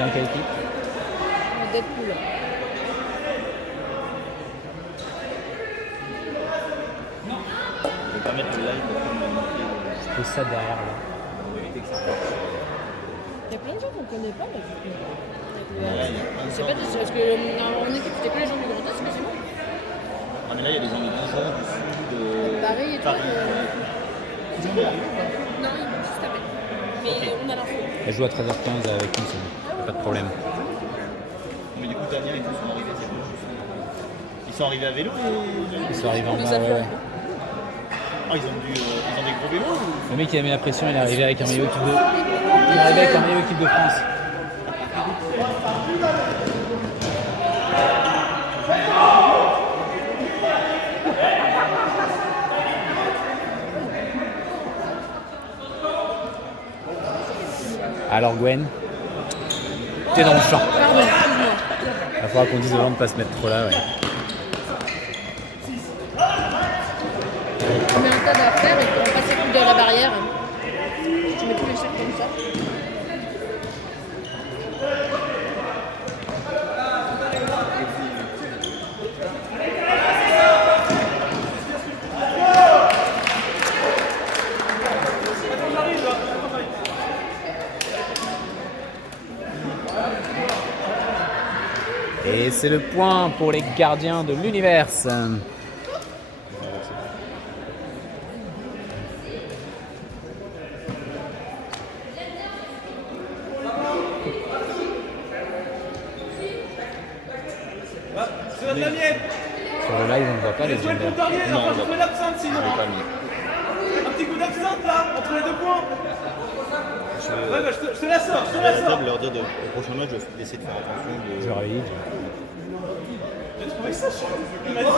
soutient quelle équipe? Deadpool. Je vais pas mettre le live parce qu'on m'a montré Je pose ça derrière là. Il y a plein de gens qu'on connaît pas là, du coup. Ouais, Je sais pas, parce que en équipe, c'était que les gens du Grand Est, mais c'est bon. Ah, mais là, il y a des gens de Dijon, du sud, de Paris et tout. Paris. Ils ont arrivé ou pas? Non, ils vont juste taper. Mais on a l'info. Elle joue à 13h15 avec nous, c'est bon. Pas de problème. Mais du coup, Damien et tout sont arrivés, c'est bon. Ils sont arrivés à vélo, les Ils sont arrivés en Nous bas, avions- ouais. Ah, ils ont des gros vélos ou... Le mec qui a mis la pression, il est arrivé avec un maillot équipe de... Il est arrivé avec un maillot équipe de France. Alors Gwen, t'es dans le champ. Pardon, excuse-moi. Il va falloir qu'on dise aux gens de pas se mettre trop là, ouais. On met un tas d'affaires et on passe à coup de la barrière. Tu mets tous les sacs comme ça. Et c'est le point pour les gardiens de l'univers. Sur le live, on ne voit pas les genders. Non, on va l'absinthe je sinon. l'ai pas mis. Un petit coup d'absinthe là, entre les deux points. Ouais, bah, je te la sors, je te la À la sors. table, leur dire au prochain match, je vais essayer de faire attention. Je réveille. J'ai trouvé ça chiant. Il m'a dit.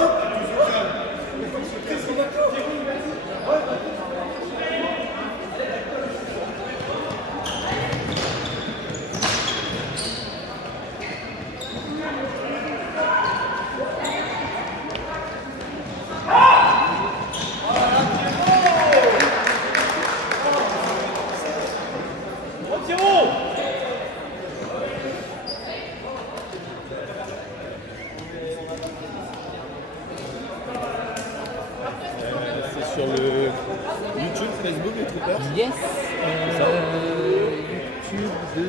Qu'est-ce qu'on a fait? C'est sur le YouTube, Facebook, les troopers. Yes YouTube de...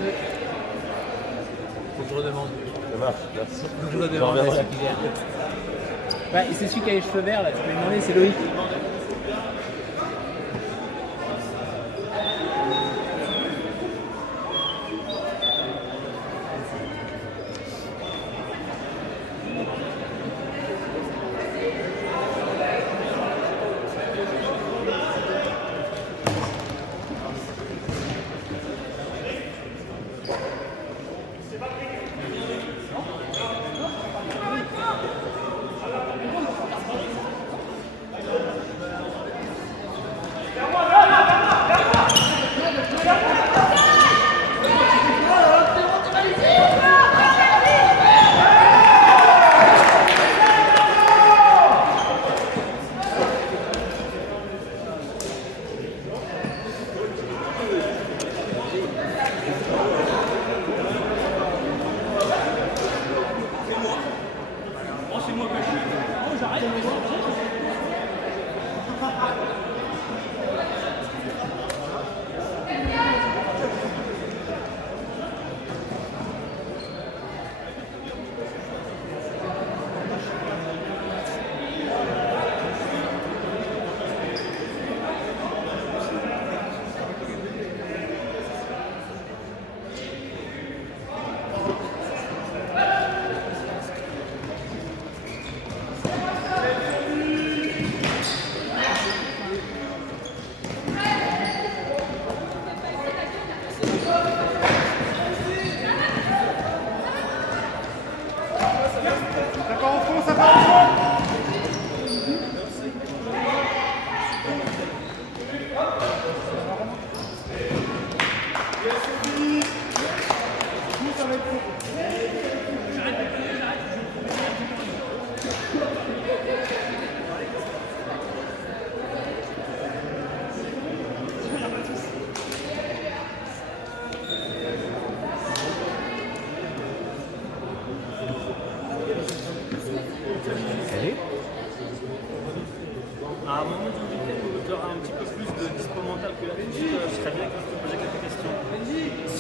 Faut que je redemande. Ça marche, merci. Faut que je redemande à celui qui gère. Ouais, c'est celui qui a les cheveux verts là, tu peux lui demander, c'est Loïc.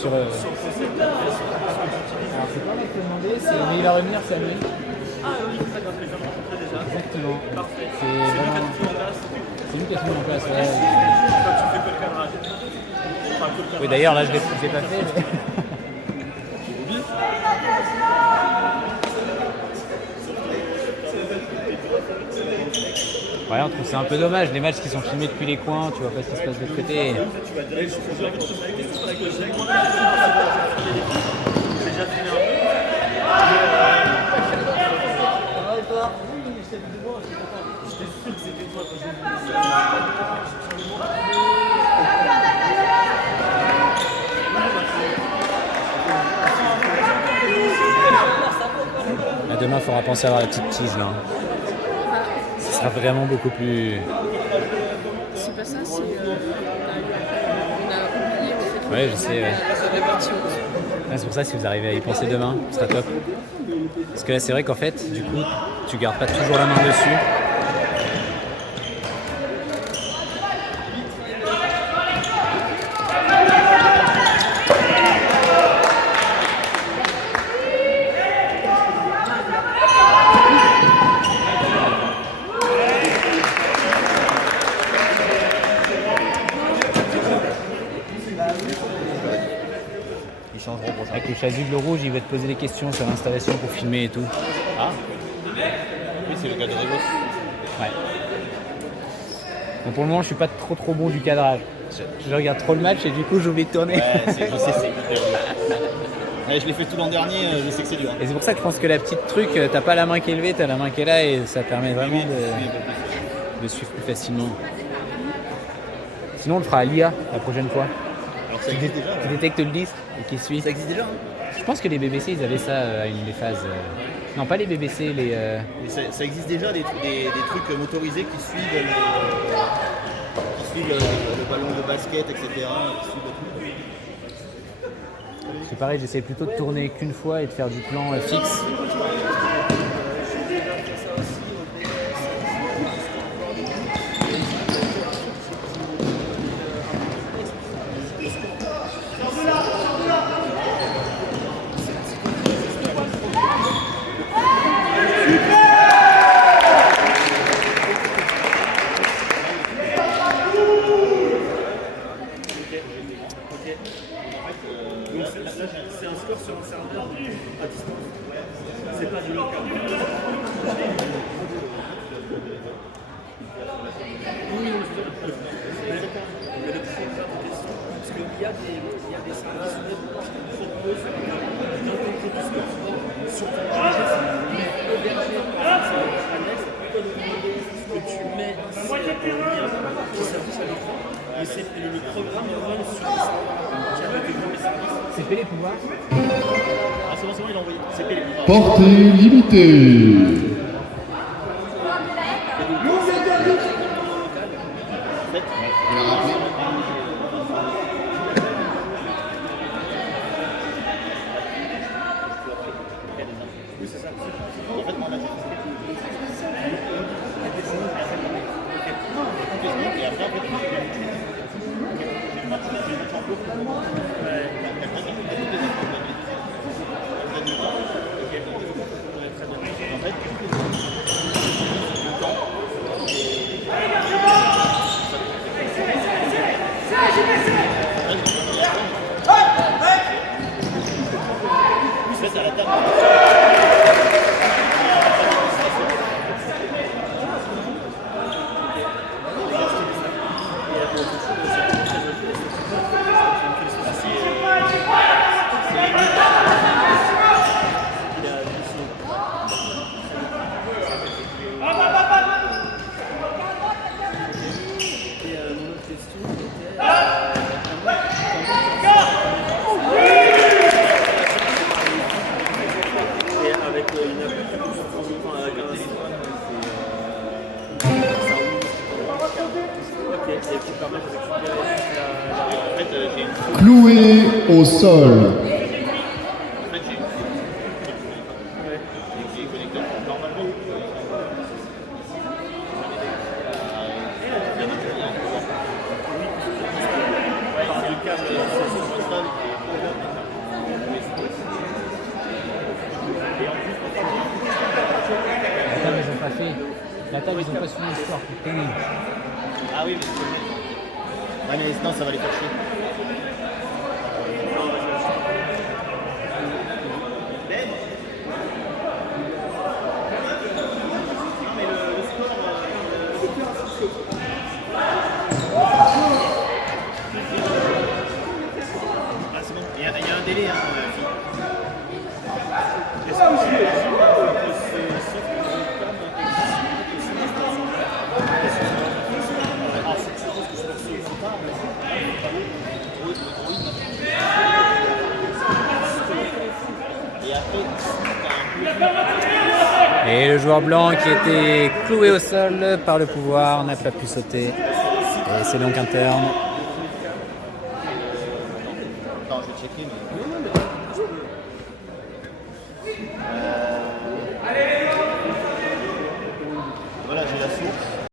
sur. Alors c'est pas moi qui ai demandé, mais il va revenir Samuel. Ah oui, très bien, je viens de rentrer déjà. Exactement. Parfait. C'est lui qui a vraiment. tout mis en place. C'est lui qui a tout mis en place. Quand tu fais que le cadrage. Enfin, que le cadrage. Oui, d'ailleurs, là, je l'ai pas fait. Mais... Ouais, on trouve c'est un peu dommage. Les matchs qui sont filmés depuis les coins, tu vois pas ce qui se passe de l'autre côté. Ah, demain, il faudra penser à avoir la petite tease là. Ce sera vraiment beaucoup plus. C'est pas ça, c'est. On a oublié le fait que Ouais, je sais, ouais. ça répartit haute. Ouais, c'est pour ça que si vous arrivez à y penser demain, ce sera top. Parce que là, c'est vrai qu'en fait, du coup, tu gardes pas toujours la main dessus. Ils changeront prochain. Avec le chasuble rouge, il va te poser des questions sur l'installation pour filmer et tout. Ah oui, c'est le cas de Régos. Ouais. Bon, pour le moment, je suis pas trop bon du cadrage. Je regarde trop le match et du coup, j'oublie de tourner. Ouais, je sais, c'est hyper dur. Ouais, je l'ai fait tout l'an dernier, je sais que c'est dur. Et c'est pour ça que je pense que la petite truc, t'as pas la main qui est levée, t'as la main qui est là et ça permet vraiment de suivre plus facilement. Sinon, on le fera à l'IA la prochaine fois. Alors ça existe déjà. Qui détecte le disque et qui suit. Ça existe déjà, hein. Je pense que les BBC, ils avaient ça à une des phases. Non, pas les BBC, les. Mais ça existe déjà des trucs motorisés qui suivent le ballon de basket, etc. qui suivent le truc. C'est pareil, j'essaie plutôt de tourner qu'une fois et de faire du plan fixe. C'est un score sur un serveur à distance. C'est pas du local. Oui, mais le programme en question, parce qu'il y a des services web qui proposent d'intégrer du score sur ton projet, mais hébergé par un annexe, ce que tu mets, c'est un lien qui s'affiche à l'écran. Et les programmes run sur le serveur qui a intégré les services. C'est les pouvoirs. Ah, c'est bon, il a envoyé. C'est Pélé. Portée limitée. Oui, c'est ça. En fait, moi, là, et après, à la table. Cloué au sol. La table, ils ont pas fait. La table, ils ont pas suivi l'histoire. Putain. Ah oui, mais c'est ouais, mais sinon ça va les faire chier. Ah, c'est bon. Il y a un délai. Hein, Est-ce que c'est sauf que le terme Et le joueur blanc qui était cloué au sol par le pouvoir n'a pas pu sauter. Et c'est donc un turn. attends, je vais checker. Mais... Voilà, j'ai la source.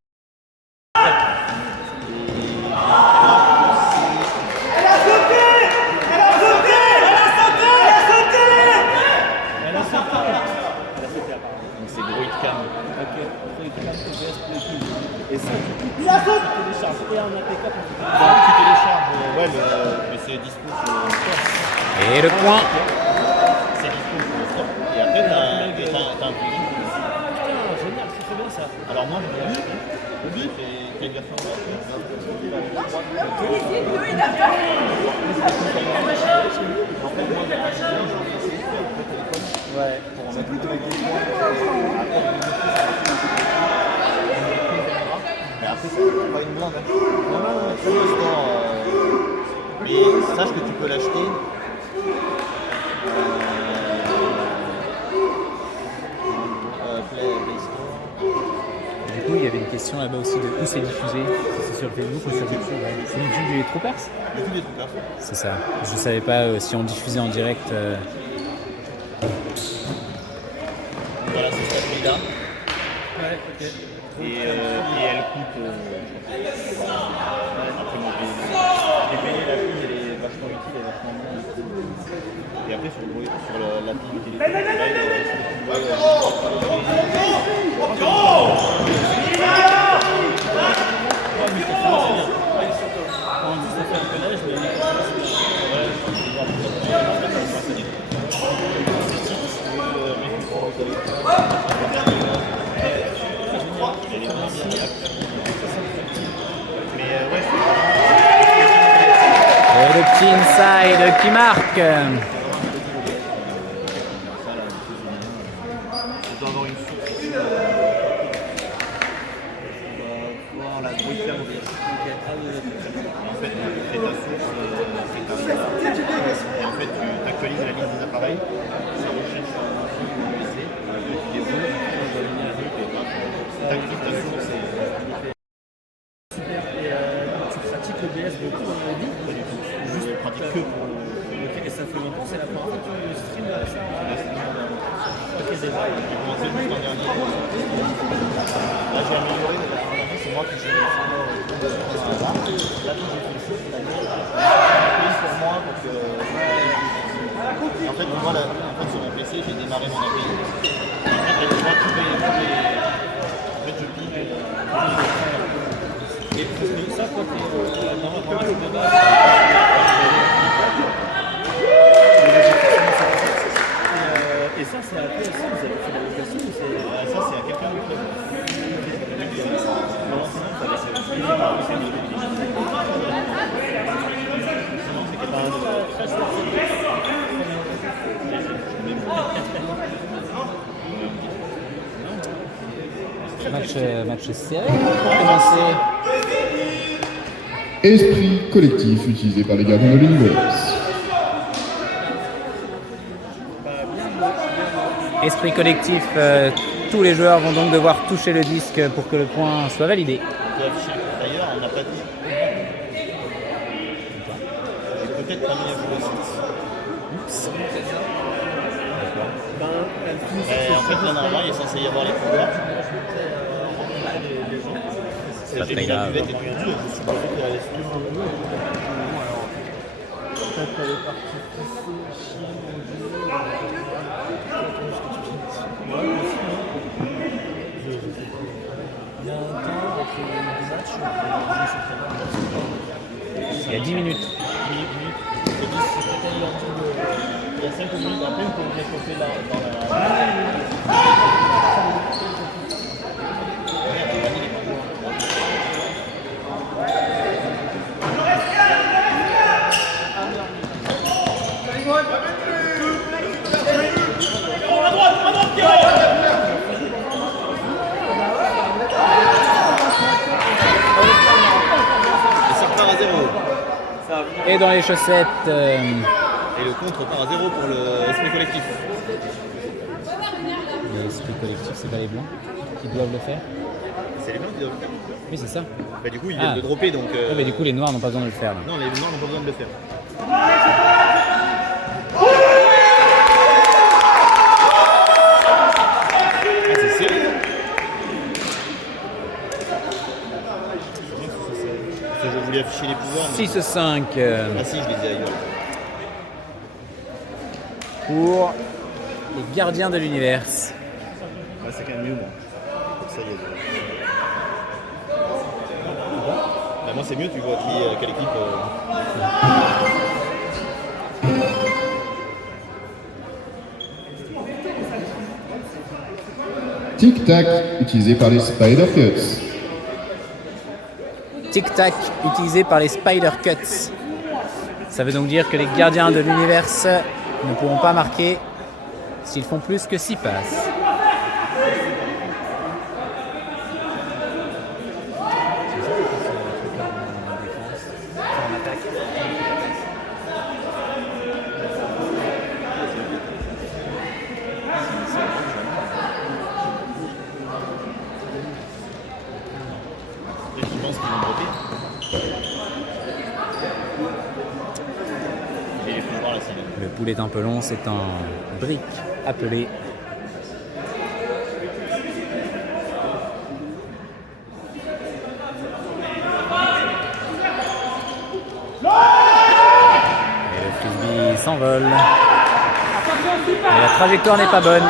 Donc c'est Druid Cam. Ok, et ça, du coup, tu télécharges et un APK pour que Donc tu télécharges, ouais, mais c'est dispo sur le store. Et le point. C'est dispo sur le store. Et après, t'as un plugin. Putain, génial, c'est très bien ça. Alors moi, je l'ai acheté. C'est quelle version de en fait, moi, j'ai acheté, je l'ai essayé sur le téléphone. Ouais. Pour en mettre avec des points. Mais après, c'est pas une blinde. Hein. Non, sur le store. Mais sache que tu peux l'acheter. Play Store. Du coup, il y avait une question là-bas aussi de où c'est diffusé. Si c'est sur Facebook ou sur YouTube. Ouais. C'est YouTube des Troopers. YouTube des Troopers. C'est ça. Je savais pas si on diffusait en direct. Voilà, c'est cette appli-là. Ouais, ok. Et elle coûte. Après, moi, j'ai payé la pub, elle est vachement utile, elle est vachement bien. Et après, sur l'appli du téléphone, Et le petit inside qui marque. je dois avoir une source. Voir la Druid Cam. En fait, tu fais ta source, et en fait, tu actualises la liste des appareils, ça recherche sur un fil USB, tu déroules, tu actives ta source et Super. Et tu pratiques le BS beaucoup dans la vie? pas du tout. Juste je pratique que pour le. Ok, et ça fait longtemps, c'est la première fois que tu stream ça? Ok, déjà. J'ai commencé juste l'an dernier. Là, j'ai amélioré la dernière année, c'est moi qui gère les sonores et tout. Là, j'ai fait le site, j'ai payé pour moi pour que. En fait, moi, sur mon PC, j'ai démarré mon API. En fait, je vois tous les. En fait, je pige. Et parce que ça, quand tu es dans la formation de base, et ça, c'est à PS, vous avez fait la location ou c'est. Ça, c'est à quelqu'un du club. Match serré pour commencer. Esprit collectif utilisé par les gardiens de l'univers. Esprit collectif, tous les joueurs vont donc devoir toucher le disque pour que le point soit validé. D'ailleurs, on n'a pas dit. J'ai peut-être pas mis à jour le site. En fait, là, normalement, il est censé y avoir les pouvoirs. C'est pas J'ai très mis la grave. buvette et tout, je me suis posé qu'elle allait se faire. quand elle est partie pisser, chier, manger. Ouais, aussi, hein. Je sais pas. Il y a un temps entre les deux matchs, on peut jouer sur le terrain. Il y a 10 minutes. 10 minutes. Je dis, c'est peut-être l'heure de. Il y a 5 minutes. Après, on peut réchauffer là dans la. Et dans les chaussettes. Et le contre part à 0 pour l'esprit collectif. L'esprit collectif, c'est pas les blancs qui doivent le faire. C'est les blancs qui doivent le faire. Oui, c'est ça. Bah, du coup, ils viennent de dropper donc. Ouais, mais du coup, les noirs n'ont pas besoin de le faire. Là. Non, les noirs n'ont pas besoin de le faire. Ah, c'est sérieux. Je voulais afficher les pouvoirs. Mais... 6-5 Ah si, je les ai ailleurs. pour les gardiens de l'univers. Ouais, c'est quand même mieux, moi. Pour ça, il y a des... Bah, moi, c'est mieux, tu vois, quelle équipe. Tic-tac, utilisé par les Spider Cuts. Tic-tac utilisé par les Spider Cuts. Ça veut donc dire que les gardiens de l'univers ne pourront pas marquer s'ils font plus que 6 passes. Je pense qu'ils vont dropper. J'ai les pouvoirs là, ça va. Le poulet est un peu long, c'est un brick appelé et le frisbee s'envole. Et la trajectoire n'est pas bonne.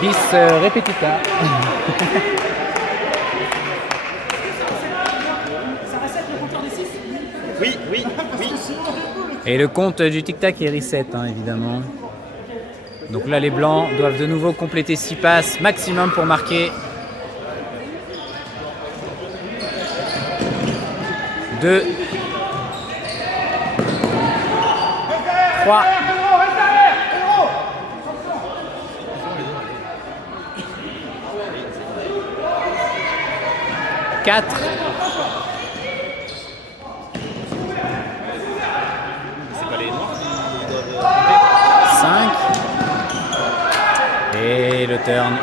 Bis repetita. Oui, oui, oui. Et le compte du tic-tac est reset, hein, évidemment. Donc là, les blancs doivent de nouveau compléter 6 passes maximum pour marquer. 2, 3, 4, 5 et le turn.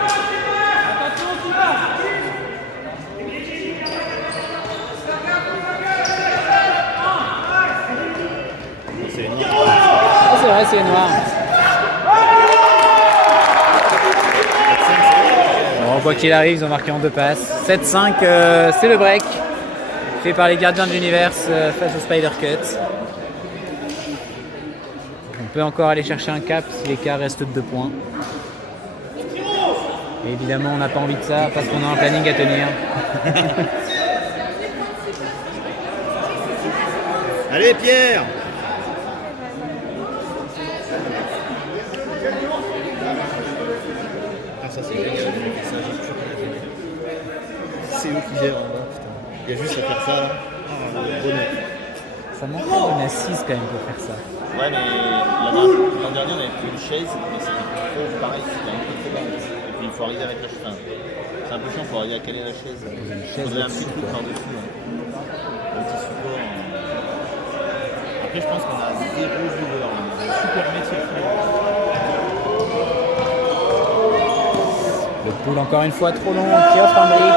C'est les noirs. Ah, c'est vrai, c'est les noirs. Bon, quoi qu'il arrive, ils ont marqué en 2 passes. 7-5, c'est le break fait par les gardiens de l'univers face aux Spider Cuts. On peut encore aller chercher un cap si l'écart reste de 2 points. Et évidemment, on n'a pas envie de ça parce qu'on a un planning à tenir. Allez, Pierre! Ah, ça, c'est génial. C'est eux qui gèrent. Hein, putain. Il y a juste à faire ça. Là. Ah, bonheur. Ça manque une assise quand même pour faire ça. Ouais, mais l'an dernier, on avait pris une chaise, mais c'était trop pareil, c'était un peu trop bas. Et puis il faut arriver avec la chaise. Enfin, c'est un peu chiant, il faut arriver à caler la chaise. Il faudrait un petit truc par-dessus. Hein. Un petit support. Après, je pense qu'on a des gros joueurs. Un super métier. Le pool encore une fois trop long qui offre un break.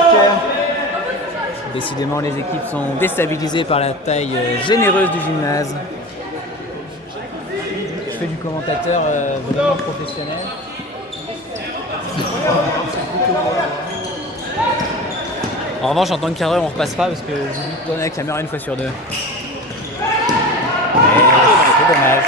Décidément, les équipes sont déstabilisées par la taille généreuse du gymnase. Je fais du commentateur vraiment professionnel. En revanche, en tant que cadreur, on repassera parce que j'oublie de tourner la caméra une fois sur deux. C'est dommage.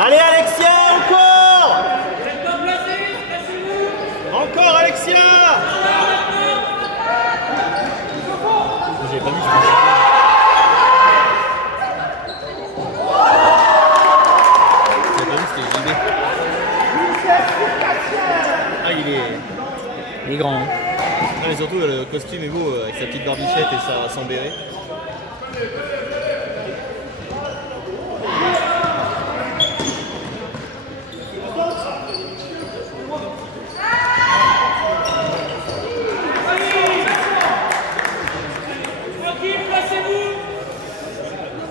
Allez Alexia, encore! Encore Alexia! J'ai pas vu ça. J'ai pas vu, c'était JB. Ah, il est grand. Hein. Non, mais surtout le costume est beau avec sa petite barbichette et son béret.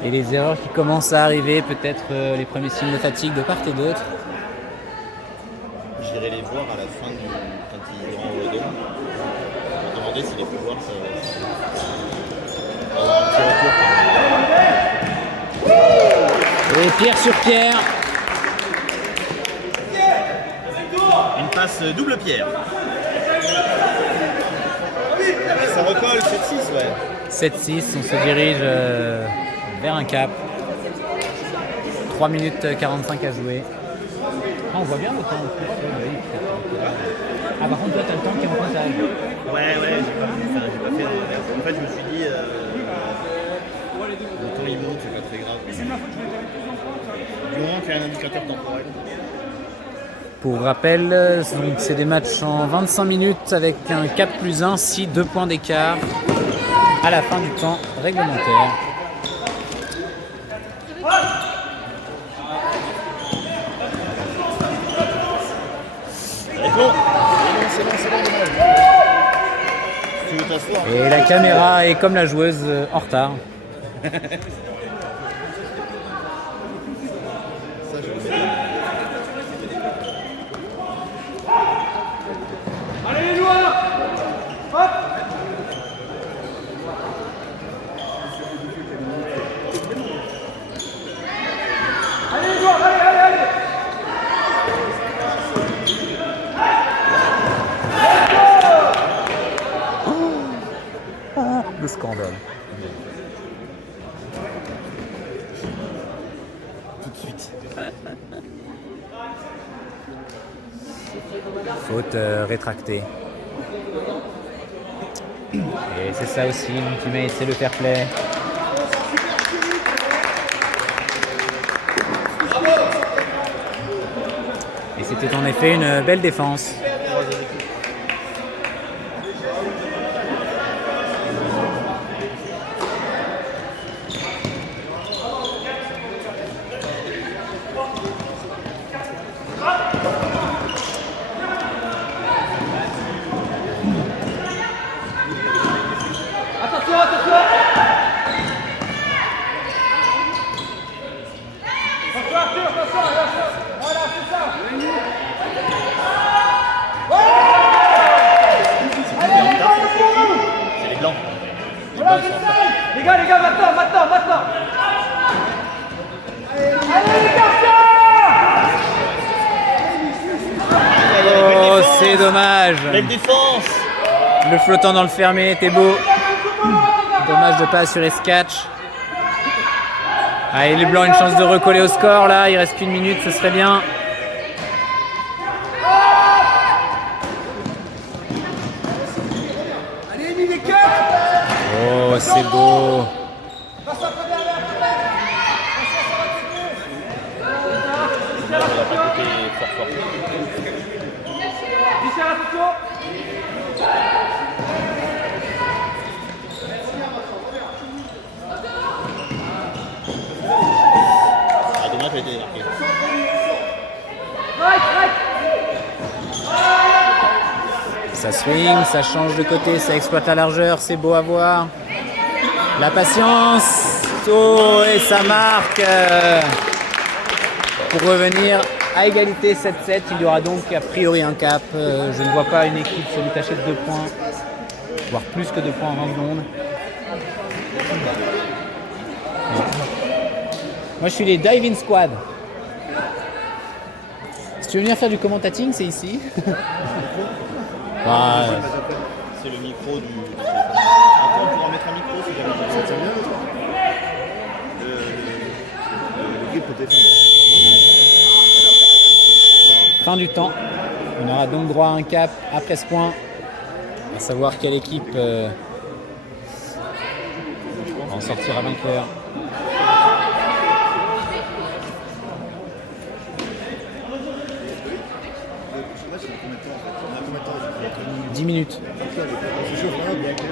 Et les erreurs qui commencent à arriver, peut-être les premiers signes de fatigue de part et d'autre. J'irai les voir à la fin quand ils iront au dôme. Je vais demander s'il les peut voir. Ça va avoir un petit retour. Et pierre sur pierre. Une passe double pierre. Ça recolle 7-6, ouais. 7-6, on se dirige vers un cap. 3 minutes 45 à jouer. Ah, on voit bien le temps. Ah, par contre, toi, t'as le temps qui est en comptage. Ouais, j'ai pas fait. En fait, je me suis dit, le temps il monte, c'est pas très grave. Du moment qu'il y a un indicateur temporel. Pour rappel, donc c'est des matchs en 25 minutes avec un 4+1, si 2 points d'écart à la fin du temps réglementaire. C'est bon, dommage. Tu veux t'asseoir? Et la caméra est comme la joueuse en retard. Ça, je le sais. Allez les joueurs! Hop! Allez les joueurs, allez! Le scandale. Tout de suite. Faute rétractée. Et c'est ça aussi, l'ultimate, c'est le fair play. Et c'était en effet une belle défense. C'est les blancs. Les gars, maintenant! Allez les garçons! Oh, c'est dommage. Belle défense. Le flottant dans le fermé était beau. Dommage de pas assurer ce catch. Allez, les blancs, une chance de recoller au score là. Il reste qu'une minute, ce serait bien. Oh, c'est beau. Là, on n'a pas coupé fort. Ah, dommage, elle a été marquée. Ça swing, ça change de côté, ça exploite la largeur, c'est beau à voir. La patience. Oh, et et ça marque pour revenir à égalité 7-7. Il y aura donc a priori un cap. Je ne vois pas une équipe se détacher de 2 points, voire plus que 2 points en 20 secondes. Moi je suis les Diving Squad. Si tu veux venir faire du commentating, c'est ici. Bah, C'est le micro du. Après, on pourra mettre un micro si jamais ça tient bien. Le grip peut défendre. fin du temps. On aura donc droit à un cap après ce point. À savoir quelle équipe va en sortira vainqueur. Je sais pas si on a combien de temps 10 minutes. C'est chaud, là, bien clair.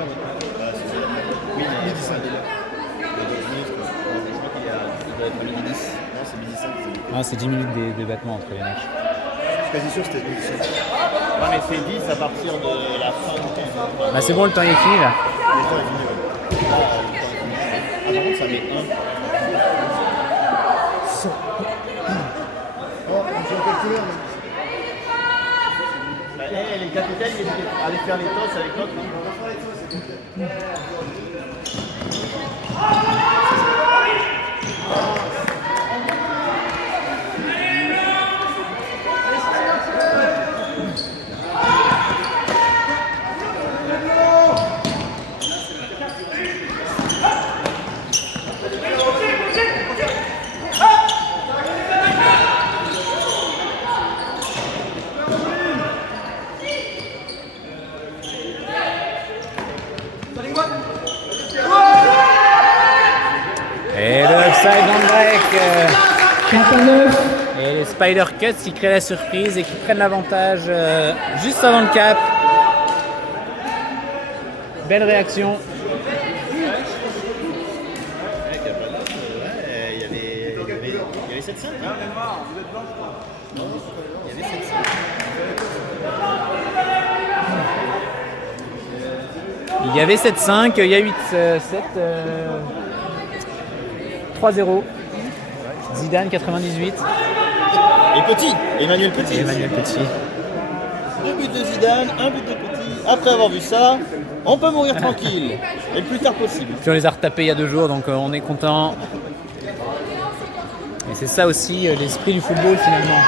Oui, midi 5. Je crois qu'il doit être midi 10. Non, c'est midi 5. Ah, c'est 10 minutes de battement entre les matchs. Je suis quasi sûr que c'était midi 5. Non, mais c'est 10 à partir de la fin du temps. Bah, c'est bon, le temps est fini là. Le temps est fini, ouais. Ah, par contre, ça met 1. Oh, on joue en calculeur, là. Les capitaines, ils allaient faire les tosses avec l'autre. Et le upside on break. Et les Spider Cuts qui créent la surprise et qui prennent l'avantage juste avant le cap. Belle réaction. Il y avait 7-5. Il y avait 7-5, il y a 8-7. 3-0. Zidane 98. Et Petit, Emmanuel Petit. Emmanuel Petit. 2 buts de Zidane, 1 but de Petit. Après avoir vu ça, on peut mourir tranquille. Et le plus tard possible. Puis on les a retapés il y a 2 jours, donc on est content. Et c'est ça aussi l'esprit du football finalement.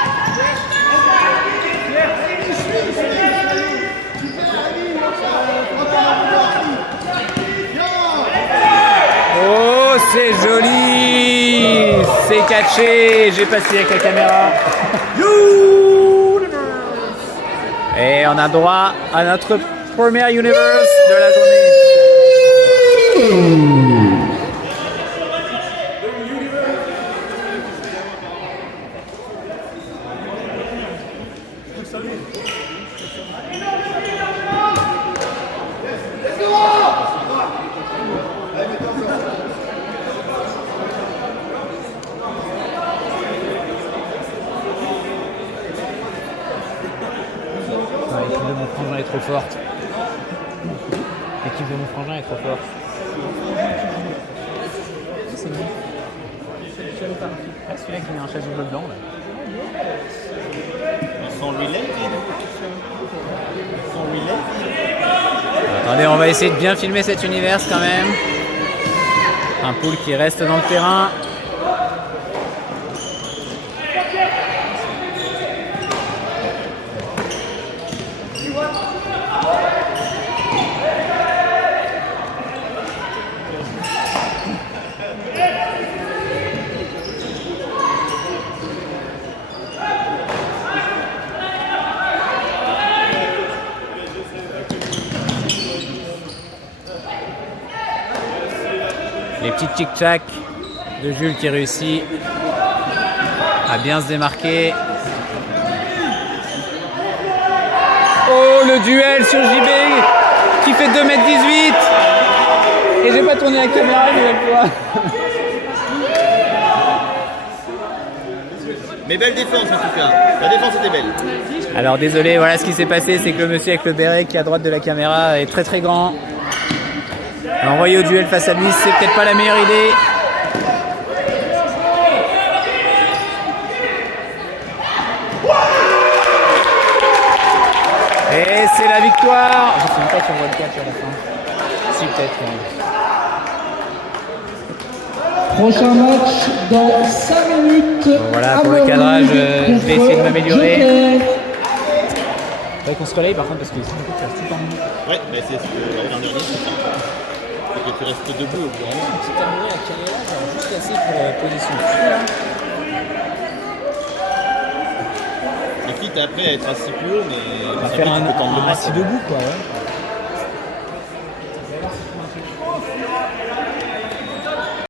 Oh, c'est joli! C'est catché, j'ai passé avec la caméra. Et on a droit à notre premier Universe de la journée. L'équipe de mon frangin est trop forte. L'équipe de mon frangin est trop forte. C'est bon. Ah, celui-là qui met un chasuble blanc là. Ils sont relais. Attendez, on va essayer de bien filmer cet univers quand même. Un pool qui reste dans le terrain. Les petits tic-tac de Jules qui réussit à bien se démarquer. Oh, le duel sur JB qui fait 2,18 m. Et j'ai pas tourné la caméra une nouvelle fois. Mais belle défense en tout cas. La défense était belle. Alors désolé, voilà ce qui s'est passé, c'est que le monsieur avec le béret qui est à droite de la caméra est très très grand. L'envoyer au duel face à Nice, c'est peut-être pas la meilleure idée. c'est la victoire. Je sais même pas si on voit le catch à la fin. Si, peut-être. Ouais. Prochain match dans 5 minutes. Bon, voilà, pour le cadrage, je vais essayer de m'améliorer. Joker. Faudrait qu'on se relaye par contre parce que sinon tu restes tout en haut. Ouais, bah c'est ce que l'an dernier, c'est ça. C'est que tu restes debout au bout en haut. Un petit tabouret à carré là, genre juste assez pour position. Et quitte après à être assis plus haut, mais On va faire un assis debout quoi, ouais.